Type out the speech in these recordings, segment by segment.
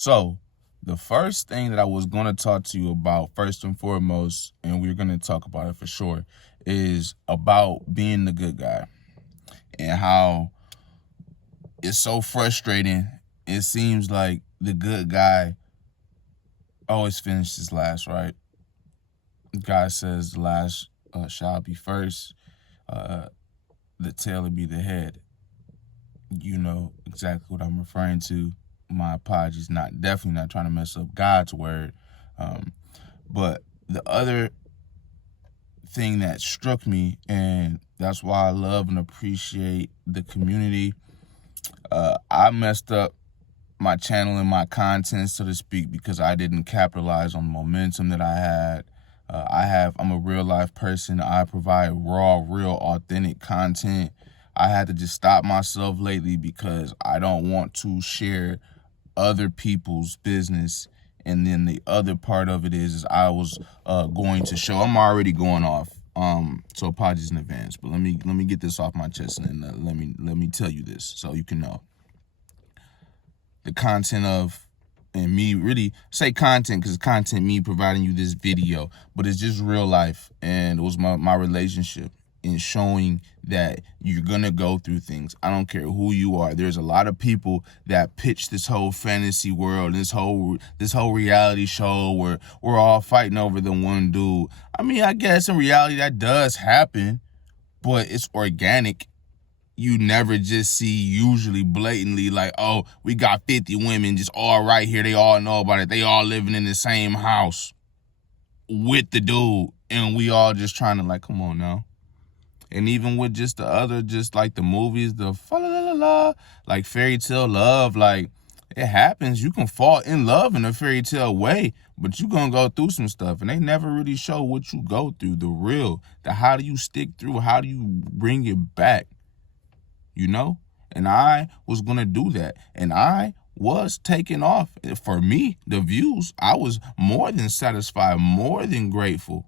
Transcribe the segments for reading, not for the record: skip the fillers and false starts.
So, the first thing that I was going to talk to you about, first and foremost, and we're going to talk about it for sure, is about being the good guy and how it's so frustrating. It seems like the good guy always finishes last, right? God says the last shall be first, uh, the tail will be the head. You know exactly what I'm referring to. My apologies, definitely not trying to mess up God's word. Um, but the other thing that struck me, and that's why I love and appreciate the community, I messed up my channel and my content, so to speak, because I didn't capitalize on the momentum that I had. I'm a real life person. I provide raw, real, authentic content. I had to just stop myself lately because I don't want to share other people's business. And then the other part of it is I was going to show. I'm already going off. So apologies in advance. But let me get this off my chest, and let me tell you this so you can know the content of, and me really say content because content me providing you this video, but it's just real life, and it was my relationship in showing that you're gonna go through things. I don't care who you are. There's a lot of people that pitch this whole fantasy world, this whole reality show where we're all fighting over the one dude. I mean, I guess in reality that does happen, but it's organic. You never just see usually blatantly like, oh, we got 50 women just all right here. They all know about it. They all living in the same house with the dude. And we all just trying to like, come on now. And even with just the other, just like the movies, the fa la la la la, like fairy tale love, like it happens. You can fall in love in a fairy tale way, but you gonna go through some stuff. And they never really show what you go through, the real, the how do you stick through, how do you bring it back? You know? And I was going to do that. And I was taking off. For me, the views, I was more than satisfied, more than grateful.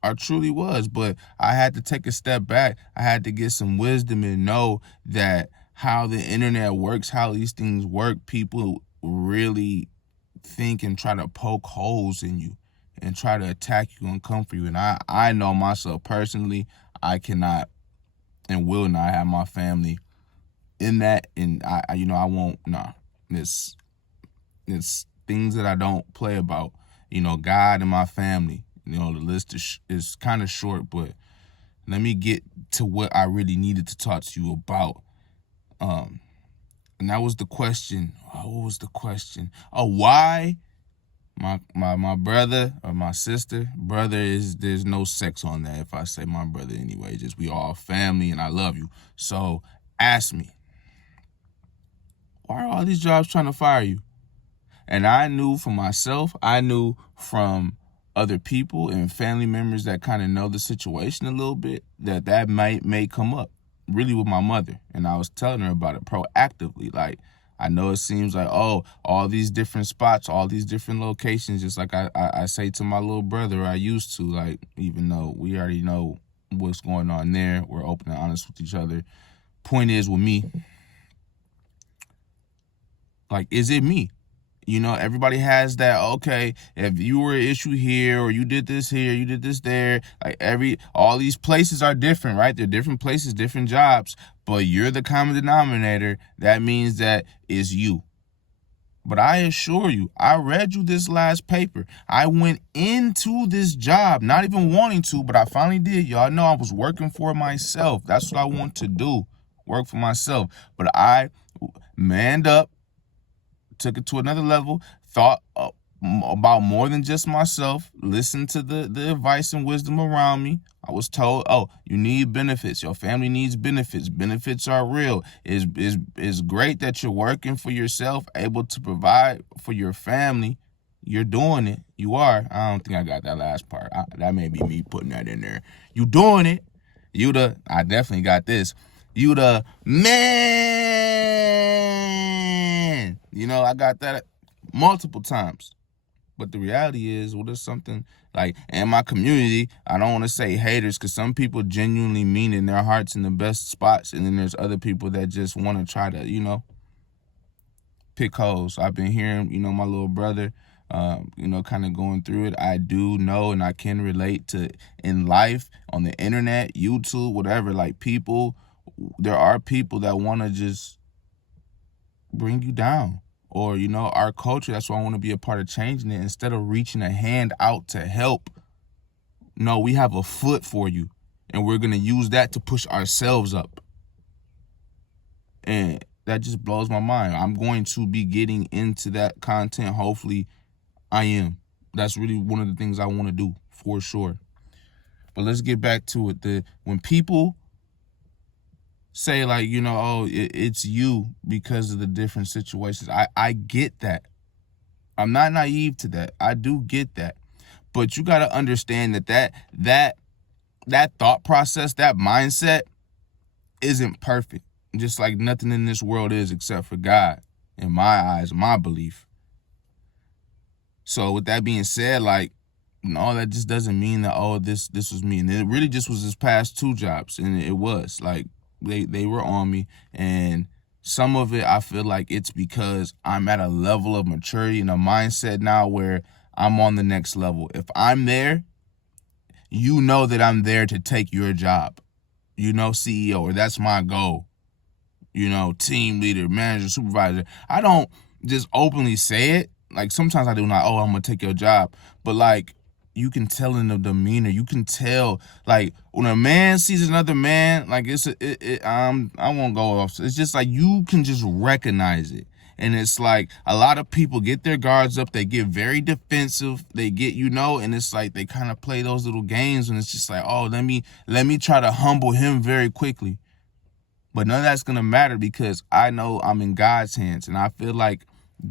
I truly was. But I had to take a step back. I had to get some wisdom and know that how the internet works, how these things work, people really think and try to poke holes in you and try to attack you and come for you. And I know myself personally, I cannot and will not have my family in that, and I won't. Nah, it's things that I don't play about. God and my family. The list is kind of short, but let me get to what I really needed to talk to you about. And that was the question. What was the question? Oh, why my brother or my sister? Brother is, there's no sex on that. If I say my brother anyway, just we all family, and I love you. So ask me, why are all these jobs trying to fire you? And I knew for myself, I knew from other people and family members that kind of know the situation a little bit, that may come up, really with my mother. And I was telling her about it proactively. Like, I know it seems like, oh, all these different spots, all these different locations, just like I say to my little brother, I used to, like, even though we already know what's going on there, we're open and honest with each other. Point is, with me, like, is it me? Everybody has that, okay, if you were an issue here, or you did this here, you did this there, like all these places are different, right? They're different places, different jobs, but you're the common denominator. That means that it's you. But I assure you, I read you this last paper. I went into this job, not even wanting to, but I finally did. Y'all know I was working for myself. That's what I want to do, work for myself. But I manned up, took it to another level, thought about more than just myself, listened to the advice and wisdom around me. I was told, oh, you need benefits. Your family needs benefits. Benefits are real. It's great that you're working for yourself, able to provide for your family. You're doing it. You are. I don't think I got that last part. That may be me putting that in there. You doing it. I definitely got this. You the man. I got that multiple times. But the reality is, well, there's something like in my community, I don't want to say haters, because some people genuinely mean in their hearts in the best spots. And then there's other people that just want to try to, pick holes. I've been hearing, my little brother, kind of going through it. I do know and I can relate to in life, on the internet, YouTube, whatever, like there are people that want to just bring you down. Or, our culture, that's why I want to be a part of changing it. Instead of reaching a hand out to help, no, we have a foot for you. And we're going to use that to push ourselves up. And that just blows my mind. I'm going to be getting into that content. Hopefully, I am. That's really one of the things I want to do, for sure. But let's get back to it. When people say, like, it's you because of the different situations, I get that. I'm not naive to that. I do get that. But you got to understand that thought process, that mindset isn't perfect. Just like nothing in this world is except for God, in my eyes, my belief. So with that being said, like, no, that just doesn't mean that, this was me. And it really just was his past 2 jobs. And it was like they were on me. And some of it, I feel like it's because I'm at a level of maturity and a mindset now where I'm on the next level. If I'm there, you know that I'm there to take your job. CEO, or that's my goal. Team leader, manager, supervisor. I don't just openly say it. Like, sometimes I do not, I'm going to take your job. But, like, you can tell in the demeanor. You can tell, like, when a man sees another man, like, I won't go off. It's just like you can just recognize it. And it's like a lot of people get their guards up. They get very defensive. They get, and it's like they kind of play those little games. And it's just like, let me try to humble him very quickly. But none of that's going to matter because I know I'm in God's hands. And I feel like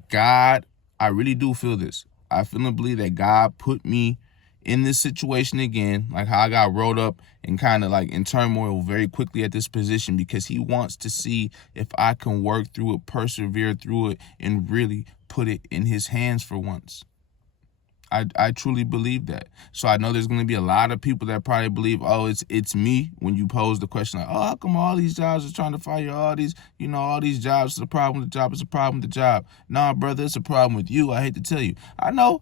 God, I really do feel this. I feel and believe that God put me in this situation again, like how I got rolled up and kind of like in turmoil very quickly at this position, because he wants to see if I can work through it, persevere through it, and really put it in his hands for once. I truly believe that. So I know there's going to be a lot of people that probably believe, it's me, when you pose the question like, how come all these jobs are trying to fire you? All these jobs is a problem with the job. It's a problem with the job. Nah, brother, it's a problem with you. I hate to tell you. I know.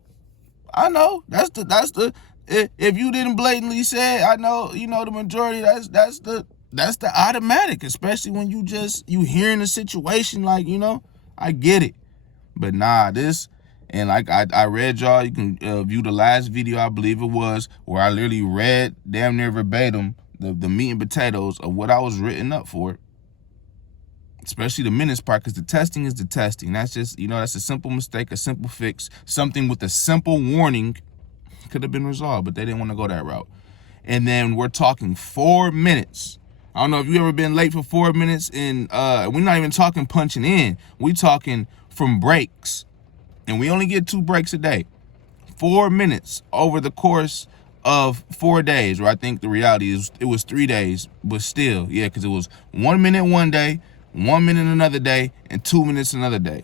That's the if you didn't blatantly say it, I know, the majority, that's the automatic, especially when you hearing the situation, like, I get it. But nah, and like I read y'all, you can view the last video, I believe it was, where I literally read damn near verbatim the meat and potatoes of what I was written up for. Especially the minutes part, because the testing is the testing. That's just, that's a simple mistake, a simple fix. Something with a simple warning could have been resolved, but they didn't want to go that route. And then we're talking 4 minutes. I don't know if you ever been late for 4 minutes, and we're not even talking punching in. We talking from breaks. And we only get 2 breaks a day. 4 minutes over the course of 4 days, or I think the reality is it was 3 days, but still, yeah, because it was 1 minute one day, 1 minute another day, and 2 minutes another day.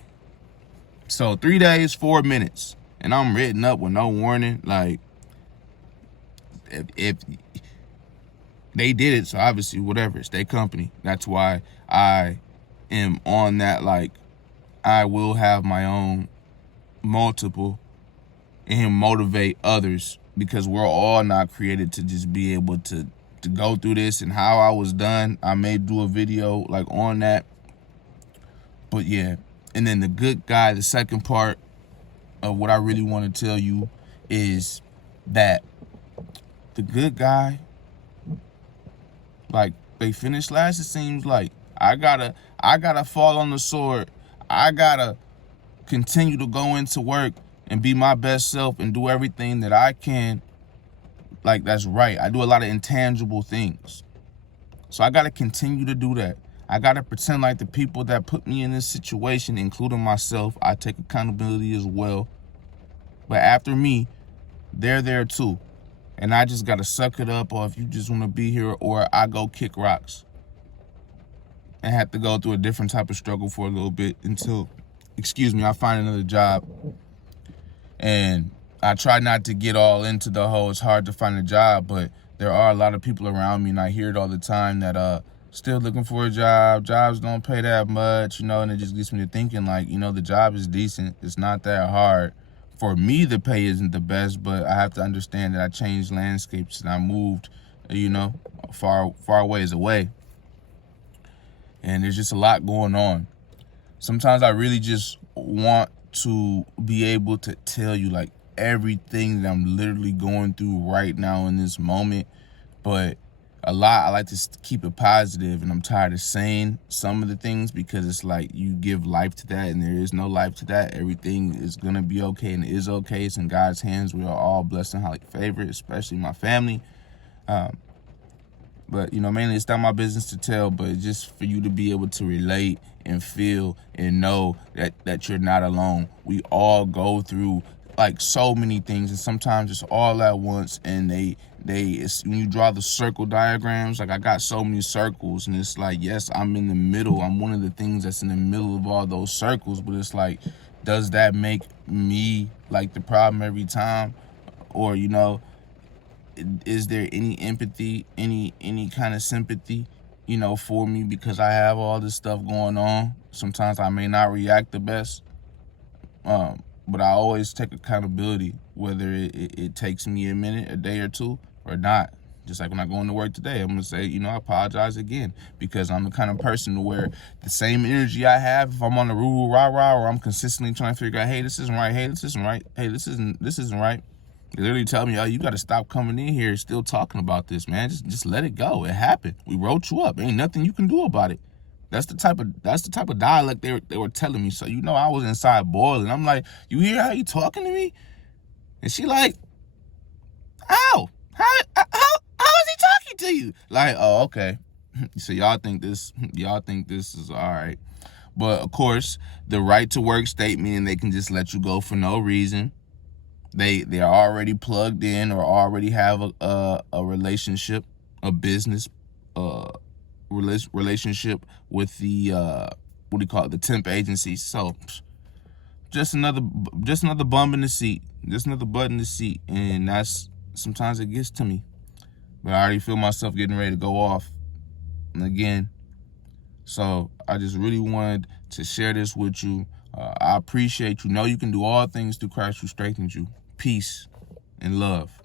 So 3 days, 4 minutes. And I'm written up with no warning. Like, if they did it, so obviously, whatever, it's their company. That's why I am on that, like, I will have my own multiple and motivate others, because we're all not created to just be able to go through this. And how I was done, I may do a video like on that. But yeah, and then the good guy, the second part of what I really want to tell you is that the good guy, like, they finished last, it seems like. I gotta fall on the sword. I gotta continue to go into work and be my best self and do everything that I can. Like, that's right. I do a lot of intangible things. So I gotta continue to do that. I gotta pretend like the people that put me in this situation, including myself, I take accountability as well. But after me, they're there too. And I just gotta suck it up, or if you just wanna be here, or I go kick rocks and have to go through a different type of struggle for a little bit until, I find another job. And I try not to get all into the whole it's hard to find a job, but there are a lot of people around me, and I hear it all the time, that still looking for a job. Jobs don't pay that much, and it just gets me to thinking, like, the job is decent. It's not that hard. For me, the pay isn't the best, but I have to understand that I changed landscapes and I moved, far ways away. And there's just a lot going on. Sometimes I really just want to be able to tell you, like, everything that I'm literally going through right now in this moment. But I like to keep it positive, and I'm tired of saying some of the things because it's like you give life to that and there is no life to that. Everything is going to be okay and it is okay. It's in God's hands. We are all blessed and highly favored, especially my family. But, mainly it's not my business to tell, but just for you to be able to relate and feel and know that you're not alone. We all go through like so many things, and sometimes it's all at once, and it's when you draw the circle diagrams, like I got so many circles, and it's like, yes, I'm in the middle. I'm one of the things that's in the middle of all those circles, but it's like, does that make me like the problem every time? Or, is there any empathy, any kind of sympathy, for me because I have all this stuff going on? Sometimes I may not react the best, but I always take accountability, whether it takes me a minute, a day or two, or not. Just like when I go into work today, I'm going to say, I apologize again, because I'm the kind of person to where the same energy I have, if I'm on the roo rah-rah, or I'm consistently trying to figure out, hey, this isn't right, hey, this isn't right, hey, this isn't right. They literally tell me, oh, you got to stop coming in here still talking about this, man. Just let it go. It happened. We wrote you up. Ain't nothing you can do about it. That's the type of dialect they were telling me. So, I was inside boiling. I'm like, you hear how you talking to me? And she like, how is he talking to you? Like, oh, okay. So y'all think this is all right. But of course, the right to work state, meaning they can just let you go for no reason. They're already plugged in or already have a relationship, a business relationship with the what do you call it, the temp agency. So just another bum in the seat, just another butt in the seat, and that's sometimes it gets to me. But I already feel myself getting ready to go off again. So I just really wanted to share this with you. I appreciate you. Know you can do all things through Christ who strengthens you. Peace and love.